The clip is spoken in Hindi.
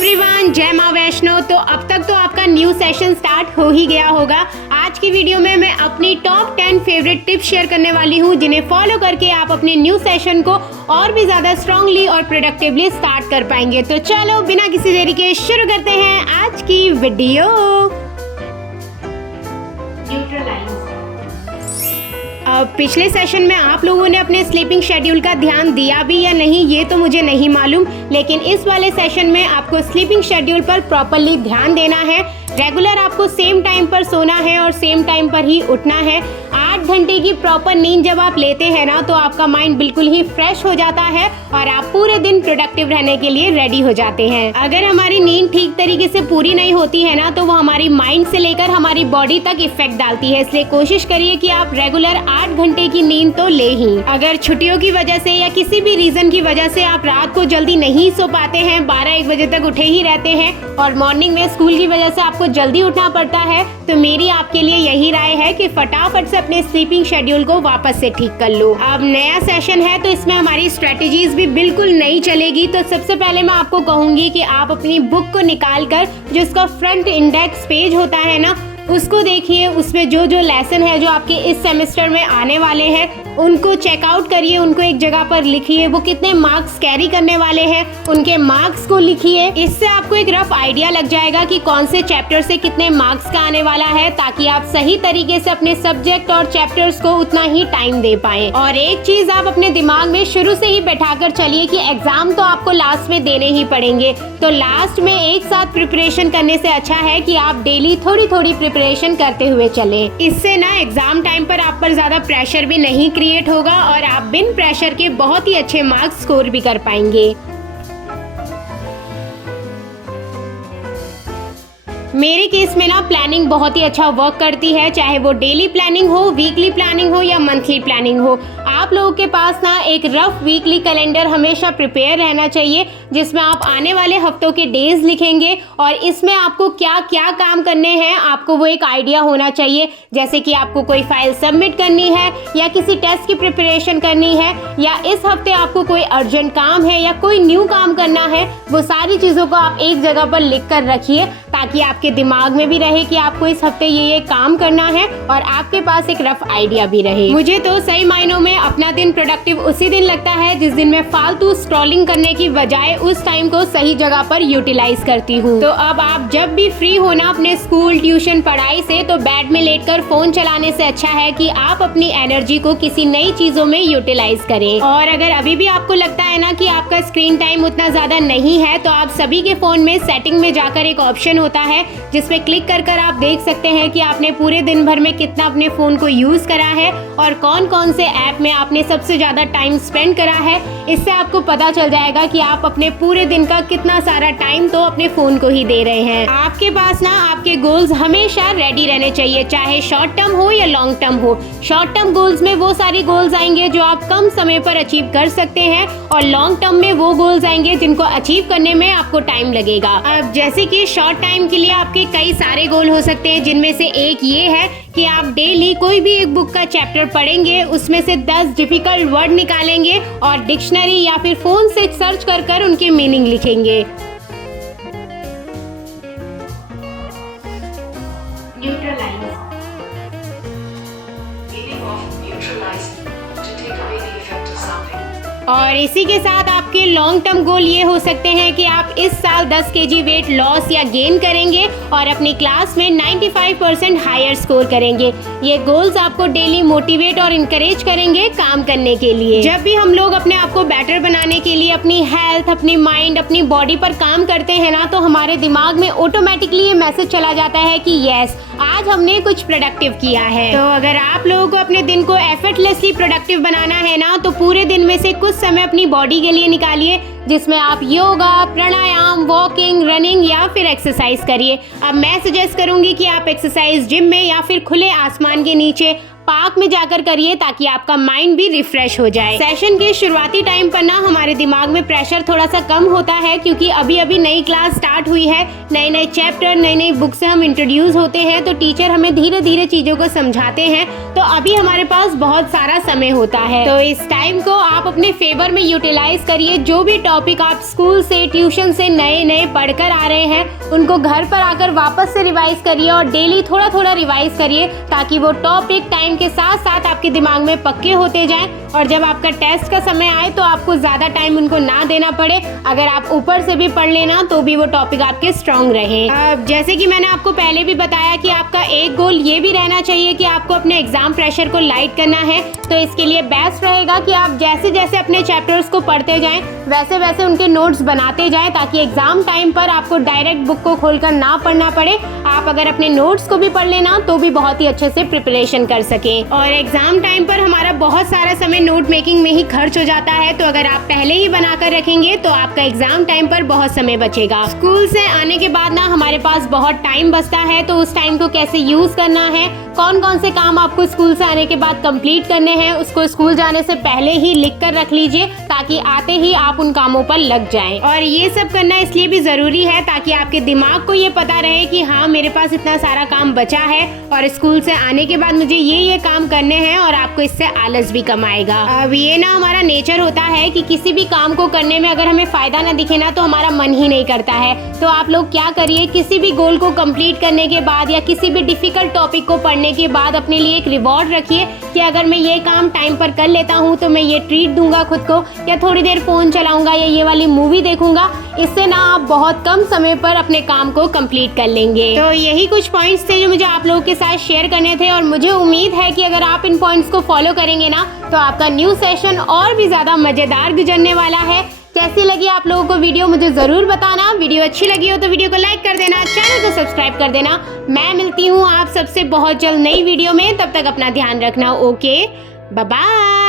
एवरीवन, जय माँ वैष्णो। तो अब तक तो आपका न्यू सेशन स्टार्ट हो ही गया होगा। आज की वीडियो में मैं अपनी टॉप 10 फेवरेट टिप्स शेयर करने वाली हूँ, जिन्हें फॉलो करके आप अपने न्यू सेशन को और भी ज्यादा स्ट्रांगली और प्रोडक्टिवली स्टार्ट कर पाएंगे। तो चलो बिना किसी देरी के शुरू करते हैं आज की वीडियो। पिछले सेशन में आप लोगों ने अपने स्लीपिंग शेड्यूल का ध्यान दिया भी या नहीं ये तो मुझे नहीं मालूम, लेकिन इस वाले सेशन में आपको स्लीपिंग शेड्यूल पर प्रॉपरली ध्यान देना है। रेगुलर आपको सेम टाइम पर सोना है और सेम टाइम पर ही उठना है। 8 घंटे की प्रॉपर नींद जब आप लेते हैं ना, तो आपका माइंड बिल्कुल ही फ्रेश हो जाता है और आप पूरे दिन प्रोडक्टिव रहने के लिए रेडी हो जाते हैं। अगर हमारी नींद ठीक तरीके से पूरी नहीं होती है ना, तो वो हमारी माइंड से लेकर हमारी बॉडी तक इफेक्ट डालती है। इसलिए कोशिश करिए कि आप रेगुलर 8 घंटे की नींद तो ले ही। अगर छुट्टियों की वजह से या किसी भी रीजन की वजह से आप रात को जल्दी नहीं सो पाते हैं, 12-1 बजे तक उठे ही रहते हैं और मॉर्निंग में स्कूल की वजह से आपको जल्दी उठना पड़ता है, तो मेरी आपके लिए यही राय है कि फटाफट से अपने स्लीपिंग शेड्यूल को वापस से ठीक कर लो। अब नया सेशन है तो इसमें हमारी स्ट्रेटेजीज भी बिल्कुल नई चलेगी। तो सबसे पहले मैं आपको कहूंगी कि आप अपनी बुक को निकाल कर, जो इसका फ्रंट इंडेक्स पेज होता है ना, उसको देखिए। उसमें जो लेसन है जो आपके इस सेमेस्टर में आने वाले हैं उनको चेकआउट करिए, उनको एक जगह पर लिखिए। वो कितने मार्क्स कैरी करने वाले हैं उनके मार्क्स को लिखिए। इससे आपको एक रफ आइडिया लग जाएगा कि कौन से चैप्टर से कितने मार्क्स का आने वाला है, ताकि आप सही तरीके से अपने सब्जेक्ट और चैप्टर्स को उतना ही टाइम दे पाए। और एक चीज आप अपने दिमाग में शुरू से ही बैठा कर चलिए कि एग्जाम तो आपको लास्ट में देने ही पड़ेंगे, तो लास्ट में एक साथ प्रिपरेशन करने से अच्छा है कि आप डेली थोड़ी थोड़ी प्रिपरेशन करते हुए चलें। इससे ना एग्जाम टाइम पर आप पर ज्यादा प्रेशर भी नहीं क्रिएट होगा और आप बिन प्रेशर के बहुत ही अच्छे मार्क्स स्कोर भी कर पाएंगे। मेरे केस में ना प्लानिंग बहुत ही अच्छा वर्क करती है, चाहे वो डेली प्लानिंग हो, वीकली प्लानिंग हो या मंथली प्लानिंग हो। आप लोगों के पास ना एक रफ वीकली कैलेंडर हमेशा प्रिपेयर रहना चाहिए, जिसमें आप आने वाले हफ्तों के डेज लिखेंगे और इसमें आपको क्या क्या काम करने हैं आपको वो एक आइडिया होना चाहिए। जैसे कि आपको कोई फाइल सबमिट करनी है या किसी टेस्ट की प्रिपरेशन करनी है या इस हफ्ते आपको कोई अर्जेंट काम है या कोई न्यू काम करना है, वो सारी चीज़ों को आप एक जगह पर लिख कर रखिए, ताकि आपके दिमाग में भी रहे कि आपको इस हफ्ते ये काम करना है और आपके पास एक रफ आइडिया भी रहे। मुझे तो सही मायनों में अपना दिन प्रोडक्टिव उसी दिन लगता है जिस दिन मैं फालतू स्क्रॉलिंग करने की बजाय उस टाइम को सही जगह पर यूटिलाइज करती हूँ। तो अब आप जब भी फ्री होना अपने स्कूल, ट्यूशन, पढ़ाई से, तो बेड में लेटकर फोन चलाने से अच्छा है कि आप अपनी एनर्जी को किसी नई चीजों में यूटिलाइज करें। और अगर अभी भी आपको लगता है ना कि आपका स्क्रीन टाइम उतना ज्यादा नहीं है, तो आप सभी के फोन में सेटिंग में जाकर एक ऑप्शन होता है जिसमें क्लिक कर आप देख सकते हैं कि आपने पूरे दिन भर में कितना अपने फोन को यूज करा है और कौन कौन से ऐप में आपने सबसे ज्यादा टाइम स्पेंड करा है। इससे आपको पता चल जाएगा कि आप अपने पूरे दिन का कितना सारा टाइम तो अपने फोन को ही दे रहे हैं। आपके पास ना आपके गोल्स हमेशा रेडी रहने चाहिए, चाहे शॉर्ट टर्म हो या लॉन्ग टर्म हो। शॉर्ट टर्म गोल्स में वो सारे गोल्स आएंगे जो आप कम समय पर अचीव कर सकते हैं और लॉन्ग टर्म में वो गोल्स आएंगे जिनको अचीव करने में आपको टाइम लगेगा। अब जैसे कि शॉर्ट टाइम के लिए आपके कई सारे गोल हो सकते हैं, जिनमें से एक ये है कि आप डेली कोई भी एक बुक का चैप्टर पढ़ेंगे, उसमें से 10 डिफिकल्ट वर्ड निकालेंगे और डिक्शनरी या फिर फोन से सर्च कर उनके मीनिंग लिखेंगे। और इसी के साथ आपके लॉन्ग टर्म गोल ये हो सकते हैं कि आप इस साल 10 kg वेट लॉस या गेन करेंगे और अपनी क्लास में 95% हायर स्कोर करेंगे। ये गोल्स आपको डेली मोटिवेट और इनकरेज करेंगे काम करने के लिए। जब भी हम लोग अपने आप को बेटर बनाने के लिए अपनी हेल्थ, अपनी माइंड, अपनी बॉडी पर काम करते हैं ना, तो हमारे दिमाग में ऑटोमेटिकली ये मैसेज चला जाता है कि यस, आज हमने कुछ प्रोडक्टिव किया है। तो अगर आप लोगों को अपने दिन को एफर्टलेसली प्रोडक्टिव बनाना है ना, तो पूरे दिन में से कुछ समय अपनी बॉडी के लिए निकालिए, जिसमें आप योगा, प्राणायाम, वॉकिंग, रनिंग या फिर एक्सरसाइज करिए। अब मैं सजेस्ट करूंगी कि आप एक्सरसाइज जिम में या फिर खुले आसमान के नीचे पार्क में जाकर करिए ताकि आपका माइंड भी रिफ्रेश हो जाए। सेशन के शुरुआती टाइम पर ना हमारे दिमाग में प्रेशर थोड़ा सा कम होता है, क्योंकि अभी अभी नई क्लास स्टार्ट हुई है, नए नए चैप्टर नई नई बुक से हम इंट्रोड्यूस होते हैं, तो टीचर हमें धीरे धीरे चीजों को समझाते हैं। तो अभी हमारे पास बहुत सारा समय होता है, तो इस टाइम को आप अपने फेवर में यूटिलाइज करिए। जो भी टॉपिक आप स्कूल से ट्यूशन से नए नए पढ़कर आ रहे हैं उनको घर पर आकर वापस से रिवाइज करिए और डेली थोड़ा थोड़ा रिवाइज करिए, ताकि वो टॉपिक टाइम के साथ साथ आपके दिमाग में पक्के होते जाएं और जब आपका टेस्ट का समय आए तो आपको ज्यादा टाइम उनको ना देना पड़े। अगर आप ऊपर से भी पढ़ लेना तो भी वो टॉपिक आपके स्ट्रांग रहे। जैसे कि मैंने आपको पहले भी बताया कि आपका एक गोल ये भी रहना चाहिए कि आपको अपने एग्जाम प्रेशर को लाइट करना है। तो इसके लिए बेस्ट रहेगा कि आप जैसे जैसे अपने चैप्टर्स को पढ़ते जाएं वैसे वैसे उनके नोट्स बनाते जाएं, ताकि एग्जाम टाइम पर आपको डायरेक्ट बुक को खोलकर ना पढ़ना पड़े। आप अगर अपने नोट्स को भी पढ़ लेना तो भी बहुत ही अच्छे से प्रिपरेशन कर सकें। और एग्जाम टाइम पर हमारा बहुत सारा समय नोट मेकिंग में ही खर्च हो जाता है, तो अगर आप पहले ही बनाकर रखेंगे तो आपका एग्जाम टाइम पर बहुत समय बचेगा। स्कूल से आने के बाद ना हमारे पास बहुत टाइम बचता है, तो उस टाइम को कैसे यूज करना है, कौन कौन से काम आपको स्कूल से आने के बाद कंप्लीट करने हैं, उसको स्कूल जाने से पहले ही लिख कर रख लीजिए, ताकि आते ही आप उन कामों पर लग जाएं। और ये सब करना इसलिए भी जरूरी है ताकि आपके दिमाग को ये पता रहे कि हाँ मेरे पास इतना सारा काम बचा है और स्कूल से आने के बाद मुझे ये काम करने हैं, और आपको इससे आलस भी कम आएगा। अब ये ना हमारा नेचर होता है कि किसी भी काम को करने में अगर हमें फायदा ना दिखे ना तो हमारा मन ही नहीं करता है। तो आप लोग क्या करिए, किसी भी गोल को कंप्लीट करने के बाद या किसी भी डिफिकल्ट टॉपिक को पढ़ने के बाद अपने लिए एक रिवॉर्ड रखिए कि अगर मैं ये काम टाइम पर कर लेता हूँ तो मैं ये ट्रीट दूंगा खुद को, या थोड़ी देर फोन चलाऊंगा या ये वाली मूवी देखूंगा। इससे ना आप बहुत कम समय पर अपने काम को कंप्लीट कर लेंगे। तो यही कुछ पॉइंट्स थे जो मुझे आप लोगों के साथ शेयर करने थे, और मुझे उम्मीद है कि अगर आप इन पॉइंट्स को फॉलो करेंगे ना तो आपका न्यू सेशन और भी ज्यादा मजेदार गुजरने वाला है। कैसी लगी आप लोगों को वीडियो मुझे जरूर बताना। वीडियो अच्छी लगी हो तो वीडियो को लाइक कर देना, चैनल को सब्सक्राइब कर देना। मैं मिलती हूँ आप सबसे बहुत जल्द नई वीडियो में, तब तक अपना ध्यान रखना। Okay, bye bye.